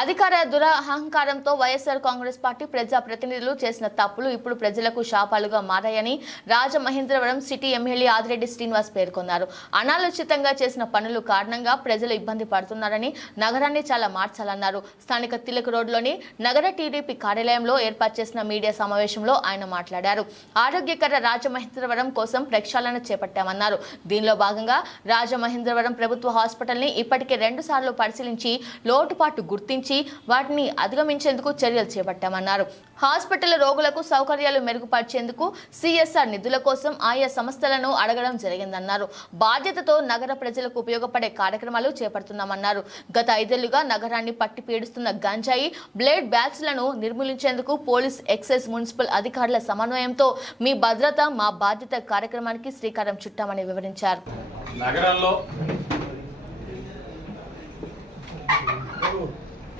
అధికార దురహంకారంతో వైఎస్ఆర్ కాంగ్రెస్ పార్టీ ప్రజా ప్రతినిధులు చేసిన తప్పులు ఇప్పుడు ప్రజలకు శాపాలుగా మారాయని రాజమహేంద్రవరం సిటీ ఎమ్మెల్యే ఆదిరెడ్డి శ్రీనివాస్ పేర్కొన్నారు. అనాలోచితంగా చేసిన పనుల కారణంగా ప్రజలు ఇబ్బంది పడుతున్నారని, నగరాన్ని చాలా మార్చాలన్నారు. స్థానిక తిలక్ రోడ్లోని నగర టీడీపీ కార్యాలయంలో ఏర్పాటు చేసిన మీడియా సమావేశంలో ఆయన మాట్లాడారు. ఆరోగ్యకర రాజమహేంద్రవరం కోసం ప్రక్షాళన చేపట్టామన్నారు. దీనిలో భాగంగా రాజమహేంద్రవరం ప్రభుత్వ హాస్పిటల్ని ఇప్పటికే 2 సార్లు పరిశీలించి లోటుపాటు గుర్తించి వాటిని అధిగమించేందుకు చర్యలు చేపట్టామన్నారు. హాస్పిటల్ రోగులకు సౌకర్యాలు మెరుగుపరిచేందుకు సిఎస్ఆర్ నిధుల కోసం ఆయా సంస్థలను అడగడం జరిగిందన్నారు. బాధ్యతతో నగర ప్రజలకు ఉపయోగపడే కార్యక్రమాలు చేపడుతున్నామన్నారు. గత 5 ఏళ్లుగా నగరాన్ని పట్టి పీడిస్తున్న గంజాయి, బ్లేడ్ బ్యాచ్లను నిర్మూలించేందుకు పోలీస్, ఎక్సైజ్, మున్సిపల్ అధికారుల సమన్వయంతో మీ భద్రత మా బాధ్యత కార్యక్రమానికి శ్రీకారం చుట్టామని వివరించారు. నగరంలో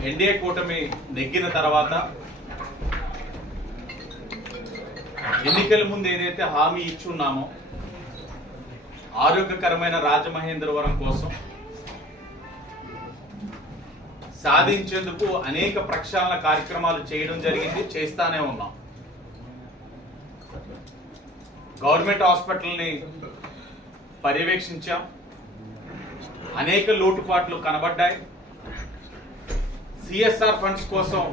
ఎన్డీఏ కూటమి నెగ్గిన తర్వాత ఎన్నికల ముందు ఏదైతే హామీ ఇచ్చున్నామో ఆరోగ్యకరమైన రాజమహేంద్రవరం కోసం సాధించేందుకు అనేక ప్రక్షాళన కార్యక్రమాలు చేయడం జరిగింది, చేస్తానే ఉన్నాం. గవర్నమెంట్ హాస్పిటల్ని పర్యవేక్షించాం. అనేక లోటుపాట్లు కనబడ్డాయి. సిఎస్ఆర్ ఫండ్స్ కోసం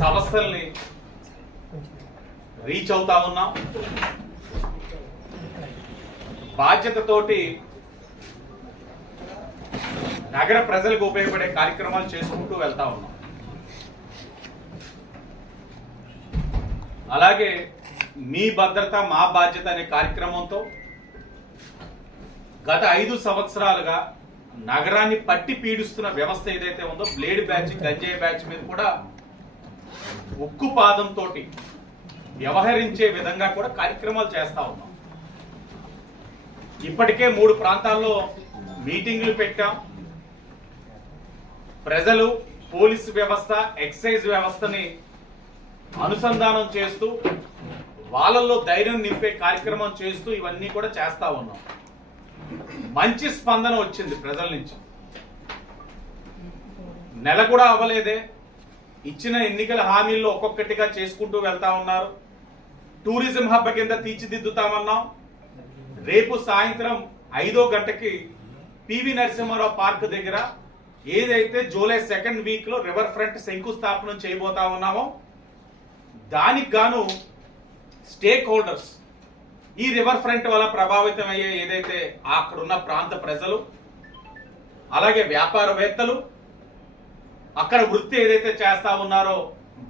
సంస్థల్ని రీచ్ అవుతా ఉన్నాం. బాధ్యతతోటి నగర ప్రజలకు ఉపయోగపడే కార్యక్రమాలు చేసుకుంటూ వెళ్తా ఉన్నాం. అలాగే మీ భద్రత మా బాధ్యత అనే కార్యక్రమంతో గత 5 సంవత్సరాలుగా నగరాన్ని పట్టి పీడిస్తున్న వ్యవస్థ ఏదైతే ఉందో బ్లేడ్ బ్యాచ్, గంజాయి బ్యాచ్ మీద కూడా ఉక్కు పాదంతో వ్యవహరించే విధంగా కూడా కార్యక్రమాలు చేస్తా ఉన్నాం. ఇప్పటికే 3 ప్రాంతాల్లో మీటింగ్లు పెట్టాం. ప్రజలు, పోలీసు వ్యవస్థ, ఎక్సైజ్ వ్యవస్థని అనుసంధానం చేస్తూ వాళ్ళల్లో ధైర్యం నింపే కార్యక్రమం చేస్తూ ఇవన్నీ కూడా చేస్తా ఉన్నాం. మంచి స్పందన వచ్చింది ప్రజల నుంచి. నెల కూడా అవ్వలేదే, ఇచ్చిన ఎన్నికల హామీల్లో ఒక్కొక్కటిగా చేసుకుంటూ వెళ్తా ఉన్నారు. టూరిజం హబ్ కింద తీర్చిదిద్దుతామన్నాం. రేపు సాయంత్రం 5వ గంటకి పివి నరసింహారావు పార్క్ దగ్గర ఏదైతే జూలై 2nd వీక్ లో రివర్ ఫ్రంట్ శంకుస్థాపన చేయబోతా ఉన్నామో దానికి గాను స్టేక్ హోల్డర్స్, ఈ రివర్ ఫ్రంట్ వల్ల ప్రభావితం అయ్యే ఏదైతే అక్కడున్న ప్రాంత ప్రజలు, అలాగే వ్యాపారవేత్తలు, అక్కడ వృత్తి ఏదైతే చేస్తా ఉన్నారో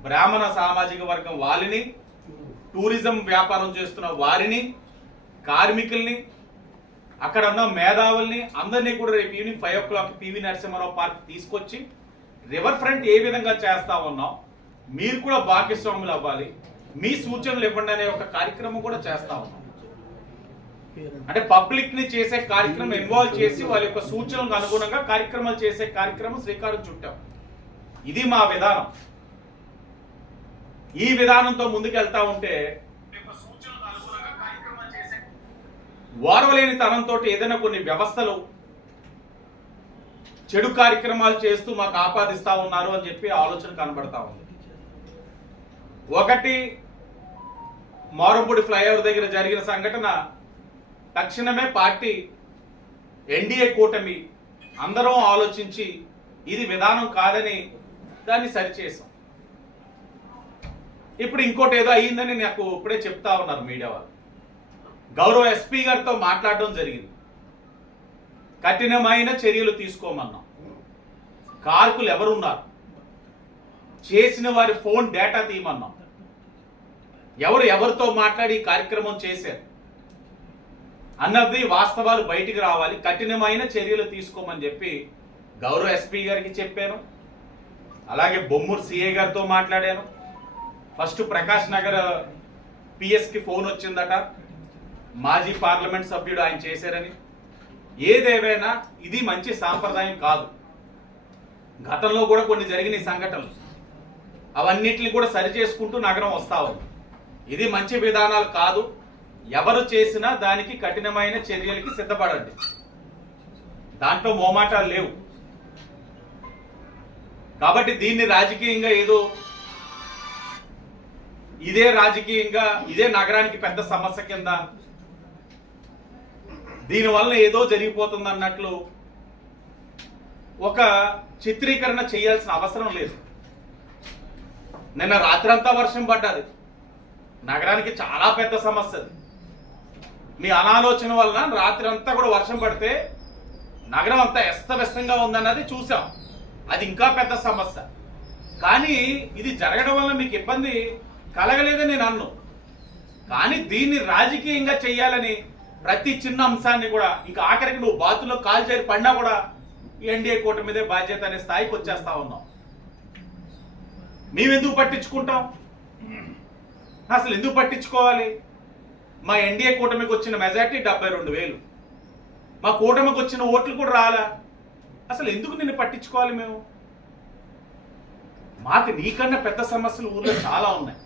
బ్రాహ్మణ సామాజిక వర్గం వాళ్ళని, టూరిజం వ్యాపారం చేస్తున్న వారిని, కార్మికుల్ని, అక్కడ ఉన్న మేధావుల్ని అందరినీ కూడా రేపు evening 5 o'clock PV Narasimha Rao park తీసుకొచ్చి రివర్ ఫ్రంట్ ఏ విధంగా చేస్తా ఉన్నాం, మీరు కూడా భాగస్వాములు అవ్వాలి, మీ సూచనలు ఇవ్వండి అనే ఒక కార్యక్రమం కూడా చేస్తా ఉన్నాం. అంటే పబ్లిక్ ని చేసే కార్యక్రమం ఇన్వాల్వ్ చేసి వాళ్ళ యొక్క సూచనలకు అనుగుణంగా కార్యక్రమాలు చేసే కార్యక్రమం శ్రీకారం చుట్టాం. ఇది మా విధానం. ఈ విధానంతో ముందుకెళ్తా ఉంటే వారవలేని తనంతో ఏదైనా కొన్ని వ్యవస్థలు చెడు కార్యక్రమాలు చేస్తూ మాకు ఆపాదిస్తా ఉన్నారు అని చెప్పి ఆలోచన కనబడతా ఉంది. ఒకటి, మారంపూడి ఫ్లైఓవర్ దగ్గర జరిగిన సంఘటన తక్షణమే పార్టీ, ఎన్డీఏ కూటమి అందరం ఆలోచించి ఇది విధానం కాదని దాన్ని సరిచేసాం. ఇప్పుడు ఇంకోటి ఏదో అయ్యిందని నాకు ఇప్పుడే చెప్తా ఉన్నారు మీడియా వాళ్ళు. గౌరవ ఎస్పీ గారితో మాట్లాడడం జరిగింది. కఠినమైన చర్యలు తీసుకోమన్నాం. కారకులు ఎవరున్నారు, చేసిన వారి ఫోన్ డేటా తీయమన్నాం. ఎవరితో మాట్లాడి ఈ కార్యక్రమం చేశారు అన్నది వాస్తవాలు బయటికి రావాలి. కఠినమైన చర్యలు తీసుకోమని చెప్పి గౌరవ ఎస్పీ గారికి చెప్పాను. అలాగే బొమ్మూరు సిఐ గారితో మాట్లాడాను. ఫస్ట్ ప్రకాష్ నగర్ పిఎస్కి ఫోన్ వచ్చిందట, మాజీ పార్లమెంట్ సభ్యుడు ఆయన చేశారని. ఏదేవైనా ఇది మంచి సాంప్రదాయం కాదు. గతంలో కూడా కొన్ని జరిగిన సంఘటనలు, అవన్నిటిని కూడా సరి చేసుకుంటూ నగరం వస్తా ఉంది. ఇది మంచి విధానాలు కాదు. ఎవరు చేసినా దానికి కఠినమైన చర్యలకి సిద్ధపడండి. దాంట్లో మోమాటాలు లేవు. కాబట్టి దీన్ని రాజకీయంగా ఏదో ఇదే రాజకీయంగా ఇదే నగరానికి పెద్ద సమస్య కింద దీనివల్ల ఏదో జరిగిపోతుంది అన్నట్లు ఒక చిత్రీకరణ చేయాల్సిన అవసరం లేదు. నిన్న రాత్రంతా వర్షం పడ్డది, నగరానికి చాలా పెద్ద సమస్య అది. మీ అనాలోచన వలన రాత్రి అంతా కూడా వర్షం పడితే నగరం అంతా అస్తవ్యస్తంగా ఉందన్నది చూసాం, అది ఇంకా పెద్ద సమస్య. కానీ ఇది జరగడం వల్ల మీకు ఇబ్బంది కలగలేదని నేను అన్ను, కానీ దీన్ని రాజకీయంగా చేయాలని ప్రతి చిన్న అంశాన్ని కూడా ఇంకా ఆఖరికి నువ్వు బాతులో కాలు చేరి పడినా కూడా ఎన్డీఏ కూటమిదే బాధ్యత అనే స్థాయికి వచ్చేస్తా ఉన్నాం. మేమెందుకు పట్టించుకుంటాం? అసలు ఎందుకు పట్టించుకోవాలి? మా ఎన్డీఏ కూటమికి వచ్చిన మెజార్టీ 72,000, మా కూటమికి వచ్చిన ఓట్లు కూడా రాలా. అసలు ఎందుకు నిన్ను పట్టించుకోవాలి మేము? మాకు నీకన్నా పెద్ద సమస్యలు ఊళ్ళో చాలా ఉన్నాయి.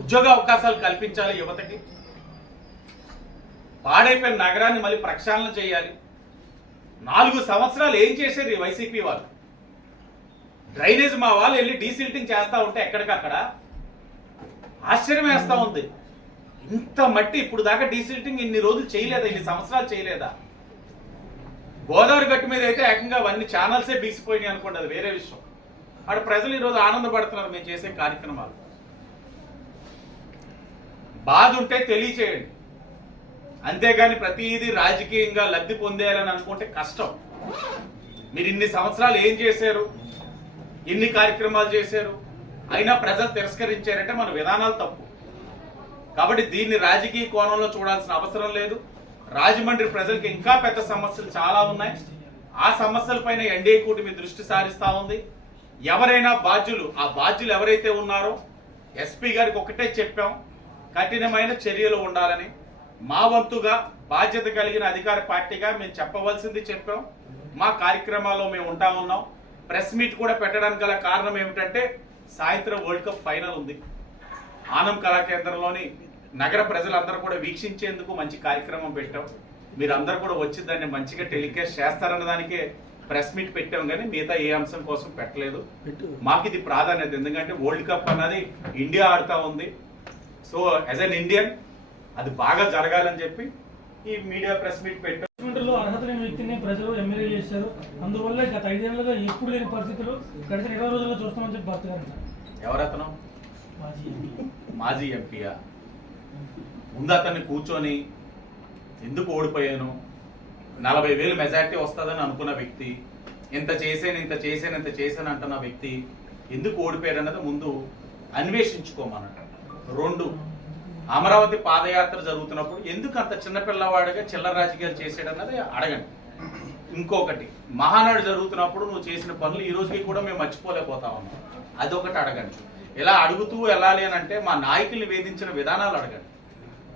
ఉద్యోగ అవకాశాలు కల్పించాలి యువతకి, పాడైపోయిన నగరాన్ని మళ్ళీ ప్రక్షాళన చేయాలి. 4 సంవత్సరాలు ఏం చేశారు ఈ వైసీపీ వాళ్ళు? డ్రైనేజ్ మా వాళ్ళు వెళ్ళి డీసిల్టింగ్ చేస్తా ఉంటే ఎక్కడికక్కడ ఆశ్చర్యం వేస్తా ఉంది. ఇంత మట్టి ఇప్పుడు దాకా డీసిల్టింగ్ ఇన్ని రోజులు చేయలేదా? ఇన్ని సంవత్సరాలు చేయలేదా? గోదావరి గట్టు మీద అయితే ఏకంగా అవన్నీ ఛానల్సే బీసిపోయినాయి అనుకోండి, అది వేరే విషయం. అక్కడ ప్రజలు ఈరోజు ఆనందపడుతున్నారు మేము చేసే కార్యక్రమాలు. బాధ ఉంటే తెలియచేయండి, అంతేగాని ప్రతిదీ రాజకీయంగా లబ్ధి పొందేయాలని అనుకుంటే కష్టం. మీరు ఇన్ని సంవత్సరాలు ఏం చేశారు, ఎన్ని కార్యక్రమాలు చేశారు, అయినా ప్రజలు తిరస్కరించారంటే మన విధానాలు తప్పు. కాబట్టి దీన్ని రాజకీయ కోణంలో చూడాల్సిన అవసరం లేదు. రాజమండ్రి ప్రజలకు ఇంకా పెద్ద సమస్యలు చాలా ఉన్నాయి. ఆ సమస్యలపైన ఎన్డీఏ కూటమి దృష్టి సారిస్తా ఉంది. ఎవరైనా బాధ్యులు, ఆ బాధ్యులు ఎవరైతే ఉన్నారో ఎస్పీ గారికి ఒకటే చెప్పాం, కఠినమైన చర్యలు ఉండాలని. మా వంతుగా బాధ్యత కలిగిన అధికార పార్టీగా మేము చెప్పవలసింది చెప్పాం. మా కార్యక్రమాల్లో మేము ఉంటా ఉన్నాం. ప్రెస్ మీట్ కూడా పెట్టడానికి గల కారణం ఏమిటంటే సాయంత్రం వరల్డ్ కప్ ఫైనల్ ఉంది. ఆనం కళాకేంద్రంలోని నగర ప్రజలందరూ కూడా వీక్షించేందుకు మంచి కార్యక్రమం పెట్టాం. మీరందరూ కూడా వచ్చి దాన్ని మంచిగా టెలికాస్ట్ చేస్తారన్న దానికే ప్రెస్ మీట్ పెట్టాం, కానీ మిగతా ఏ అంశం కోసం పెట్టలేదు. మాకు ఇది ప్రాధాన్యత, ఎందుకంటే వరల్డ్ కప్ అన్నది ఇండియా ఆడుతూ ఉంది. సో యాజ్ అన్ ఇండియన్ అది బాగా జరగాలని చెప్పి ఈ మీడియా ప్రెస్ మీట్ పెట్టాం. అర్హత లేని వ్యక్తిని ప్రజలు ఎమ్మెల్యే చేశారు. అందువల్ల గత 5 ఏళ్లుగా ఎప్పుడు లేని పరిస్థితులు గడిచిన 20 రోజుల్లో చూస్తామని చెప్పి భర్త గారు. ఎవరతను? మాజీ ఎంపీయా? ముందు అతన్ని కూర్చొని ఎందుకు ఓడిపోయాను, 40,000 మెజార్టీ వస్తుందని అనుకున్న వ్యక్తి, ఇంత చేశాను అంటున్న వ్యక్తి ఎందుకు ఓడిపోయాడు అన్నది ముందు అన్వేషించుకోమన్నట్టు. 2, అమరావతి పాదయాత్ర జరుగుతున్నప్పుడు ఎందుకు అంత చిన్నపిల్లవాడిగా చిల్లర రాజకీయాలు చేసాడన్నది అడగండి. ఇంకొకటి, మహానాడు జరుగుతున్నప్పుడు నువ్వు చేసిన పనులు ఈ రోజుకి కూడా మేము మర్చిపోలేకపోతా ఉన్నాం, అదొకటి అడగండి. ఇలా అడుగుతూ వెళ్ళాలి అని అంటే మా నాయకుల్ని వేధించిన విధానాలు అడగండి.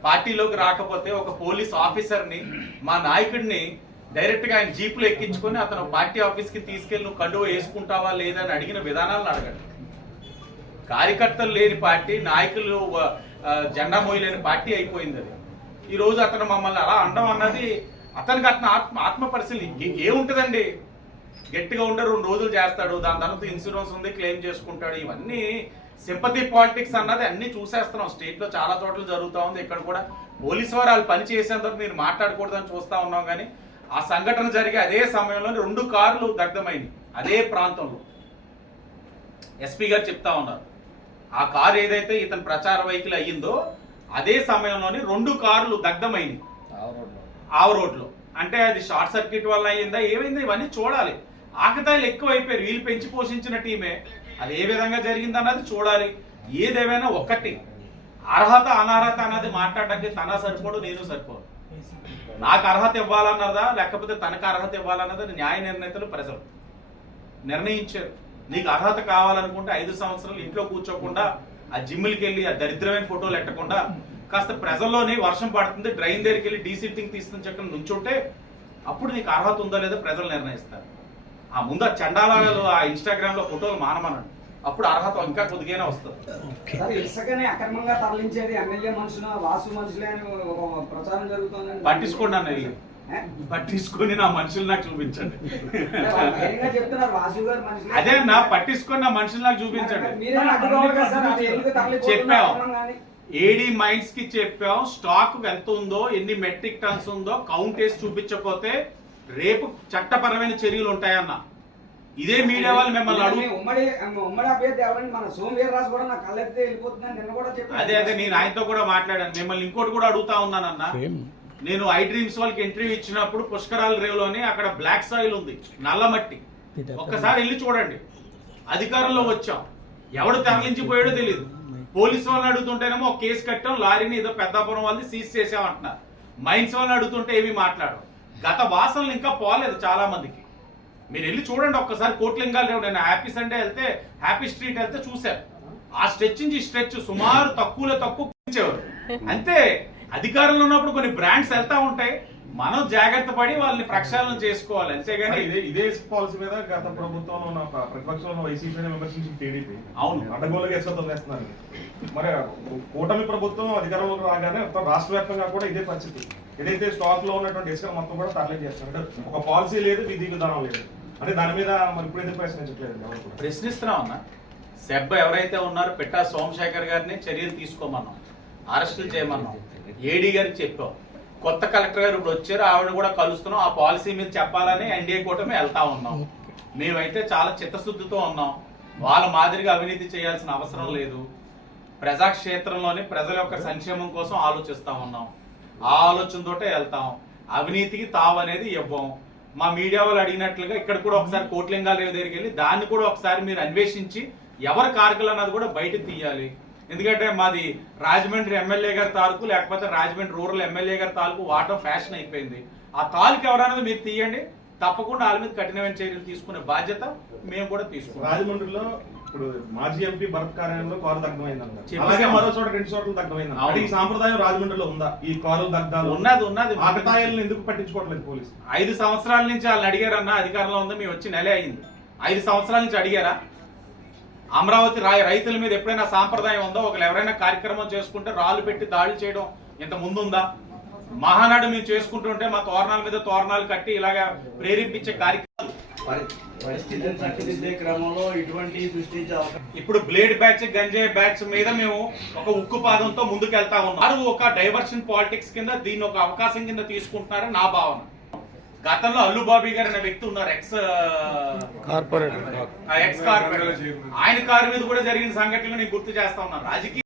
పార్టీలోకి రాకపోతే ఒక పోలీస్ ఆఫీసర్ని, మా నాయకుడిని డైరెక్ట్ గా ఆయన జీపులో ఎక్కించుకొని అతను పార్టీ ఆఫీస్ కి తీసుకెళ్లి నువ్వు కండువ వేసుకుంటావా లేదా అని అడిగిన విధానాలను అడగండి. కార్యకర్తలు లేని పార్టీ, నాయకులు జెండా మోయలేని పార్టీ అయిపోయింది అది. ఈ రోజు అతను మమ్మల్ని అలా అనడం అన్నది అతనికి అతను ఆత్మ పరిశీలన ఏముంటదండి. గట్టిగా ఉండే 2 రోజులు చేస్తాడు, దాని తర్వాత ఇన్సూరెన్స్ ఉంది క్లెయిమ్ చేసుకుంటాడు. ఇవన్నీ సింపతి పాలిటిక్స్ అన్నది అన్ని చూసేస్తున్నాం. స్టేట్ లో చాలా చోట్ల జరుగుతూ ఉంది. ఇక్కడ కూడా పోలీసు వారు వాళ్ళు పని చేసేందుకు మీరు మాట్లాడకూడదని చూస్తా ఉన్నాం. కానీ ఆ సంఘటన జరిగే అదే సమయంలో 2 కార్లు దగ్ధమైంది అదే ప్రాంతంలో. ఎస్పీ గారు చెప్తా ఉన్నారు, ఆ కారు ఏదైతే ఇతని ప్రచార వెహికల్ అయ్యిందో అదే సమయంలోని 2 కార్లు దగ్ధమైంది ఆవ రోడ్లో. అంటే అది షార్ట్ సర్క్యూట్ వల్ల అయ్యిందా, ఏమైందా, ఇవన్నీ చూడాలి. ఆకతాయిలు ఎక్కువ అయిపోయారు. వీళ్ళు పెంచి పోషించిన టీమే, అది ఏ విధంగా జరిగిందన్నది చూడాలి. ఏదేమైనా ఒకటి, అర్హత అనర్హత అన్నది మాట్లాడడానికి తన సరిపోడు, నేను సరిపోదు. నాకు అర్హత ఇవ్వాలన్నదా లేకపోతే తనకు అర్హత ఇవ్వాలన్నది న్యాయ నిర్ణేతలు ప్రజలు నిర్ణయించారు. నీకు అర్హత కావాలనుకుంటే 5 సంవత్సరాలు ఇంట్లో కూర్చోకుండా ఆ జిమ్లకి వెళ్ళి ఆ దరిద్రమైన ఫోటోలు ఎట్టకుండా కాస్త ప్రజల్లోనే వర్షం పడుతుంది డ్రైన్ దగ్గరికి వెళ్ళి డీసిల్టింగ్ తీసుకుని చక్కగా నుంచుంటే అప్పుడు నీకు అర్హత ఉందో లేదో ప్రజలు నిర్ణయిస్తారు. ఆ ముందు ఆ చండాలాలు ఆ ఇన్స్టాగ్రామ్ లో ఫోటోలు మానమనండి, అప్పుడు అర్హత ఇంకా కొద్దిగానే వస్తుంది. ఇసుకనే అక్రమంగా తరలించేది ఎమ్మెల్యే మనుషులు, వాసు మనుషులే అని ప్రచారం జరుగుతుంది. పట్టించుకోండి అన్నది పట్టించుకొని నా మనుషులు నాకు చూపించండి. ధైర్యంగా చెప్తున్నారు వాసు గారు మనుషులు. అదే నా పట్టించుకొని నా మనుషులు నాకు చూపించండి. మీరేమో అడ్డుకోవాలి కదా సార్, అది ఎందుకు తరలిపోతున్నారు అవునం కానీ. ఏడీ మైండ్స్ కి చెప్పాం స్టాక్ ఎంత ఉందో, ఎన్ని మెట్రిక్ టన్స్ ఉందో కౌంట్ వేసి చూపించకపోతే రేపు చట్టపరమైన చర్యలు ఉంటాయన్న. ఇదే మీడియా వాళ్ళు మిమ్మల్ని అడుగు. ఉమ్మడి అభ్యర్థి ఎవరండి మన సోమవీర్రాజు కూడా నాకు కళ్ళెత్తే వెళ్ళిపోతుందని నిన్న కూడా చెప్పాను. అదే నేను ఆయనతో కూడా మాట్లాడాను. మిమ్మల్ని ఇంకోటి కూడా అడుగుతా ఉన్నానన్న. నేను ఐ డ్రీమ్స్ వాళ్ళకి ఇంటర్వ్యూ ఇచ్చినప్పుడు పుష్కరాల రేవులోని అక్కడ బ్లాక్ సాయిల్ ఉంది, నల్ల మట్టి. ఒక్కసారి వెళ్ళి చూడండి. అధికారంలో వచ్చాం, ఎవడు తరలించిపోయాడో తెలియదు. పోలీసు వాళ్ళని అడుగుతుంటేనేమో ఒక కేసు కట్టాం, లారీని ఏదో పెద్దాపురం వాళ్ళని సీజ్ చేసామంటున్నారు. మైన్స్ వాళ్ళని అడుగుతుంటే ఏమీ మాట్లాడరు. గత వాసనలు ఇంకా పోలేదు చాలా మందికి. మీరు వెళ్ళి చూడండి ఒక్కసారి. కోట్లింగాల రేవు నేను హ్యాపీ సండే వెళ్తే, హ్యాపీ స్ట్రీట్ వెళ్తే చూశాను. ఆ స్ట్రెచ్ నుంచి స్ట్రెచ్ సుమారు తక్కువలో తక్కువ పెంచేవారు. అంతే. అధికారంలో ఉన్నప్పుడు కొన్ని బ్రాండ్స్ వెళ్తా ఉంటాయి, మనం జాగ్రత్త పడి వాళ్ళని ప్రక్షాళన చేసుకోవాలి. అంతేగాని ఇదే పాలసీ మీద గత ప్రభుత్వంలో ఉన్న ప్రతిపక్షంలో వైసీపీని విమర్శించిన టీడీపీ అవును అడ్డగోలుగా ఎస్వతం వేస్తున్నారు. మరి కూటమి ప్రభుత్వం అధికారంలోకి రాగానే రాష్ట్ర వ్యాప్తంగా కూడా ఇదే పరిస్థితి. ఏదైతే స్టాక్ లో ఉన్నటువంటి ఇసుక మొత్తం కూడా తరలింగ్ చేస్తున్నారు. అంటే ఒక పాలసీ లేదు, విధి విధానం లేదు. అంటే దాని మీద మరి ఇప్పుడు ఎందుకు ప్రశ్నించట్లేదు? ప్రశ్నిస్తున్నాం అన్న. సెబ్బ ఎవరైతే ఉన్నారో పిట్టా సోమశేఖర్ గారిని చర్యలు తీసుకోమన్నాం, అరెస్టులు చేయమన్నాం, ఏడీ గారికి చెప్పాం. కొత్త కలెక్టర్ గారు ఇప్పుడు వచ్చారు, ఆవిడ కూడా కలుస్తున్నాం. ఆ పాలసీ మీద చెప్పాలని ఎన్డీఏ కూటమి వెళ్తా ఉన్నాం. మేమైతే చాలా చిత్తశుద్ధితో ఉన్నాం. వాళ్ళ మాదిరిగా అవినీతి చేయాల్సిన అవసరం లేదు. ప్రజాక్షేత్రంలోని ప్రజల యొక్క సంక్షేమం కోసం ఆలోచిస్తా ఉన్నాం. ఆ ఆలోచనతోటే వెళ్తాం. అవినీతికి తావు అనేది ఇవ్వం. మా మీడియా వాళ్ళు అడిగినట్లుగా ఇక్కడ కూడా ఒకసారి కోట్లింగాల రేవు దగ్గరికి వెళ్ళి దాన్ని కూడా ఒకసారి మీరు అన్వేషించి ఎవరి కారకులు అన్నది కూడా బయటకు తీయాలి. ఎందుకంటే మాది రాజమండ్రి ఎమ్మెల్యే గారి తాలూకు, లేకపోతే రాజమండ్రి రూరల్ ఎమ్మెల్యే గారి తాలూకు వాటం ఫ్యాషన్ అయిపోయింది. ఆ తాలూకు ఎవరన్నది మీరు తీయండి. తప్పకుండా వాళ్ళ మీద కఠినమైన చర్యలు తీసుకునే బాధ్యత మేము కూడా తీసుకుంటాం. రాజమండ్రిలో ఇప్పుడు మాజీ ఎంపీ భరత్ కార్యాలయంలో కారు దగ్ధమైందంట. చెప్పేసి అలాగే మరో చోట 2 చోట్ల దగ్ధమైంది. అవును. ఈ సాంప్రదాయం రాజమండ్రిలో ఉందా? ఈ కారు దగ్ధాలు ఉన్నది ఆకతాయిలను ఎందుకు పట్టించుకోవట్లేదు పోలీసు? 5 సంవత్సరాల నుంచి వాళ్ళని అడిగారన్నా. అధికారంలో ఉందా? మేము వచ్చి నెలే అయింది. 5 సంవత్సరాల నుంచి అడిగారా? అమరావతి రైతుల మీద ఎప్పుడైనా సాంప్రదాయం ఉందో? ఒకరు ఎవరైనా కార్యక్రమం చేసుకుంటే రాళ్ళు పెట్టి దాడులు చేయడం ఇంత ముందుందా? మహానాడు మేము చేసుకుంటుంటే మా తోరణాల మీద తోరణాలు కట్టి ఇలాగా ప్రేరేపించే కార్యక్రమాలు. పరిస్థితిని చక్కదిద్దే క్రమంలో ఇటువంటి సృష్టించే ఇప్పుడు బ్లేడ్ బ్యాచ్, గంజాయి బ్యాచ్ మీద మేము ఒక ఉక్కు పాదంతో ముందుకు వెళ్తా ఉన్నాం. ఒక డైవర్షన్ పాలిటిక్స్ కింద దీన్ని ఒక అవకాశం కింద తీసుకుంటున్నారని నా భావన. గతంలో అల్లు బాబీ గారు అనే వ్యక్తి ఉన్నారు, ఎక్స్ కార్పొరేటర్. ఆయన కారు మీద కూడా జరిగిన సంఘటనలు నేను గుర్తు చేస్తా ఉన్నాను. రాజకీయ